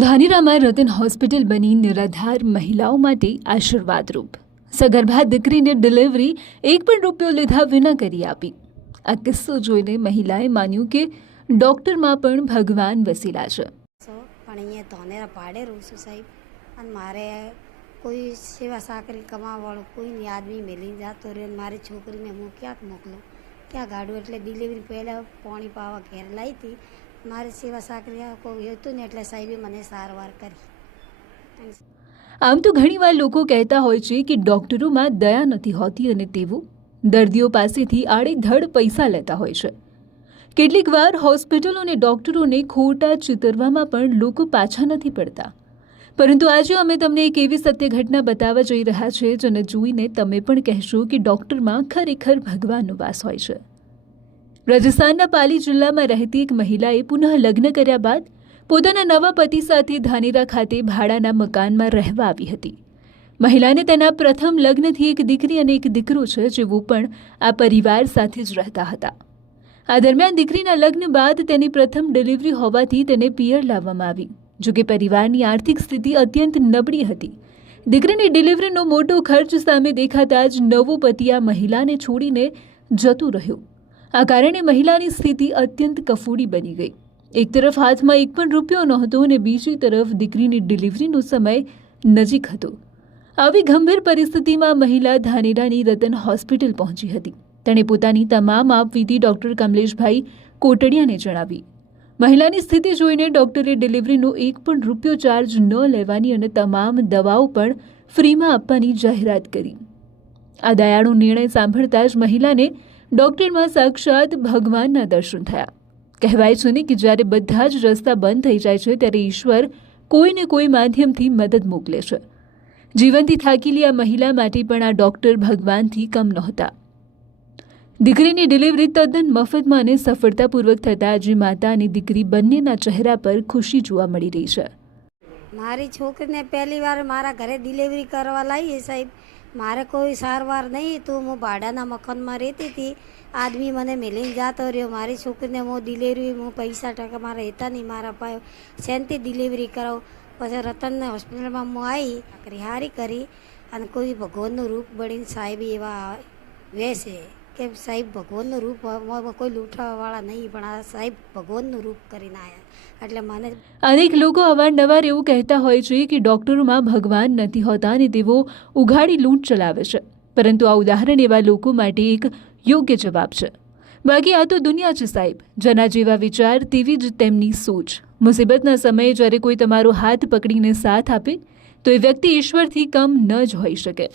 ધાનેરામાં Ratan hospital બની નિરાધાર મહિલાઓ માટે આશીર્વાદરૂપ. સગર્ભા દીકરીને ડિલિવરી એક પણ રૂપિયો લીધા વિના કરી આપી. આ કિસ્સો જોઈને મહિલાએ માન્યું કે ડોક્ટરમાં પણ ભગવાન વસેલા છે. પણ અહીંયા ધાનેરા ભાડે રહું છું સાહેબ, અને મારે કોઈ સેવા સાકરી કમાવાવાળો કોઈ આદમી મેલી જતો રહે, મારી છોકરીને હું ક્યાંક મોકલું, ક્યાં ગાડું? એટલે ડિલિવરી પહેલાં પાણી પાવા ઘેર લાવી હતી. મારી સેવા સાકરી કોઈ હતું ને એટલે સાહેબે મને સારવાર કરી. આમ તો ઘણીવાર લોકો કહેતા હોય છે કે ડોક્ટરોમાં દયા નથી હોતી અને તેઓ દર્દીઓ પાસેથી આડેધડ પૈસા લેતા હોય છે. કેટલીક વાર હોસ્પિટલો અને ડોક્ટરોને ખોટા ચિતરવામાં પણ લોકો પાછા નથી પડતા. પરંતુ આજે અમે તમને એક એવી સત્ય ઘટના બતાવવા જઈ રહ્યા છીએ જેને જોઈને તમે પણ કહેશો કે ડોક્ટરમાં ખરેખર ભગવાનનો વાસ હોય છે. રાજસ્થાનના પાલી જિલ્લામાં રહેતી એક મહિલાએ પુનઃ લગ્ન કર્યા બાદ પોતાના નવા પતિ સાથે ધાનેરા ખાતે ભાડાના મકાનમાં રહેવા આવી હતી. મહિલાને તેના પ્રથમ લગ્નથી એક દીકરી અને એક દીકરો છે, જેઓ પણ આ પરિવાર સાથે જ રહેતા હતા. આ દરમિયાન દીકરીના લગ્ન બાદ તેની પ્રથમ ડિલિવરી હોવાથી તેને પિયર લાવવામાં આવી. જોકે પરિવારની આર્થિક સ્થિતિ અત્યંત નબળી હતી. દીકરીની ડિલિવરીનો મોટો ખર્ચ સામે દેખાતા જ નવો પતિ આ મહિલાને છોડીને જતો રહ્યો. આ કારણે મહિલાની સ્થિતિ અત્યંત કફોડી બની ગઈ. એક તરફ હાથમાં એક પણ રૂપિયો નહોતો અને બીજી તરફ દીકરીની ડિલિવરીનો સમય નજીક હતો. આવી ગંભીર પરિસ્થિતિમાં મહિલા ધાનેરાની રતન હોસ્પિટલ પહોંચી હતી. તેણે પોતાની તમામ આપવીતી ડૉક્ટર કમલેશભાઈ કોટડિયાને જણાવી. મહિલાની સ્થિતિ જોઈને ડૉક્ટરે ડિલિવરીનો એક પણ રૂપિયો ચાર્જ ન લેવાની અને તમામ દવાઓ પણ ફ્રીમાં આપવાની જાહેરાત કરી. આ દયાળુ નિર્ણય સાંભળતા જ મહિલાને ડૉક્ટરમાં સાક્ષાત ભગવાનના દર્શન થયા. કહેવાય છે ને કે જ્યારે બધા જ રસ્તા બંધ થઈ જાય છે ત્યારે ઈશ્વર કોઈને કોઈ માધ્યમથી મદદ મોકલે છે. જીવનથી થાકેલી આ મહિલા માટે પણ આ ડૉક્ટર ભગવાનથી કમ નહોતા. દીકરીની ડિલિવરી તદ્દન મફતમાં અને સફળતાપૂર્વક થતાં આજે માતા અને દીકરી બંનેના ચહેરા પર ખુશી જોવા મળી રહી છે. મારી છોકરીને પહેલી વાર મારા ઘરે ડિલિવરી કરવા લાવી સાહેબ. મારે કોઈ સારવાર નહીં, તો હું ભાડાના મકાનમાં રહેતી હતી. આદમી મને મેલીને જતો રહ્યો. મારી છોકરીને હું ડિલિવરી પૈસા ટકા મારા રહેતા નહીં, મારા પાસે શેનથી ડિલિવરી કરાવું. પછી રતન હોસ્પિટલમાં હું આવી હારી કરી અને કોઈ ભગવાનનું રૂપ બનીને સાહેબ એવા વેસે કે સાહેબ ભગવાનનું રૂપ, કોઈ લૂંટાવાવાળા નહીં, પણ આ સાહેબ ભગવાનનું રૂપ કરીને આવ્યા. એટલે મને અનેક લોકો અવારનવાર એવું કહેતા હોય છે કે ડોક્ટરોમાં ભગવાન નથી હોતા અને તેઓ ઉઘાડી લૂંટ ચલાવે છે. પરંતુ આ ઉદાહરણ એવા લોકો માટે એક યોગ્ય જવાબ છે. બાકી આ તો દુનિયા છે સાહેબ. જેના જેવા વિચાર તેવી જ તેમની સોચ. મુસીબતના સમયે જ્યારે કોઈ તમારો હાથ પકડીને સાથ આપે તો એ વ્યક્તિ ઈશ્વરથી કમ ન જ હોઈ શકે.